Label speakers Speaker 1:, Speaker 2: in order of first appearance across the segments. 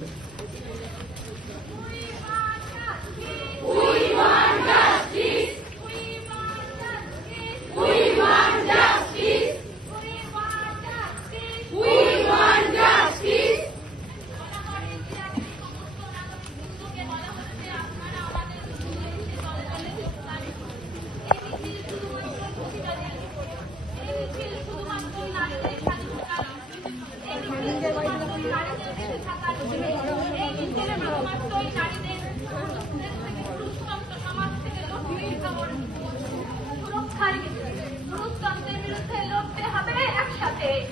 Speaker 1: Thank you.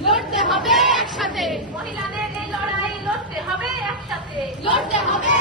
Speaker 1: লড়তে হবে একসাথে। মহিলাদের এই লড়াই লড়তে হবে একসাথে।
Speaker 2: লড়তে হবে।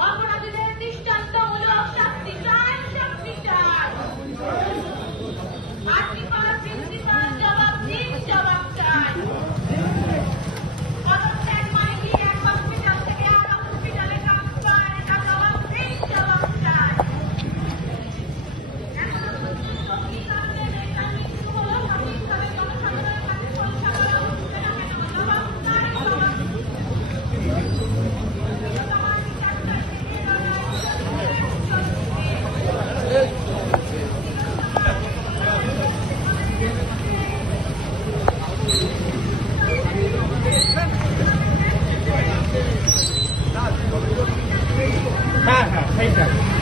Speaker 2: অপরাধীদের 开始。